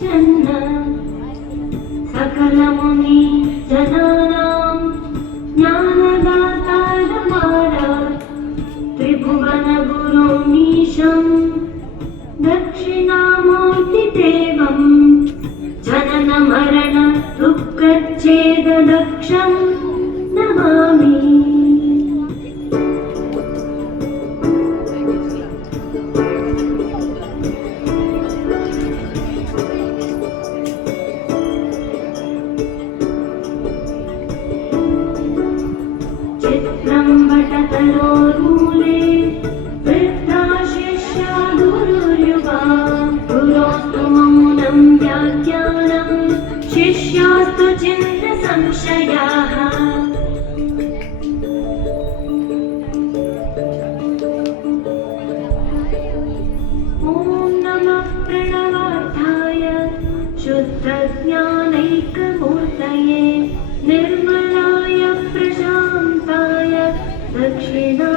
चन्न सकलमुनि जनानां ज्ञानदातारमारा त्रिभुवनगुरुमीशं दक्षिणामूर्तिदेवं जनन मरण दुःखच्छेददक्षं नमामि। चित्रं वटतरोर्मूले वृद्धा शिष्या गुरुर्युवा गुरोस्तु मौनं व्याख्यानं शिष्यास्तु चिन्तासंशयाः। ॐ नमः प्रणवार्थाय शुद्धज्ञानैकमूर्तये निर्मलाय प्रशान्ताय दक्षिणा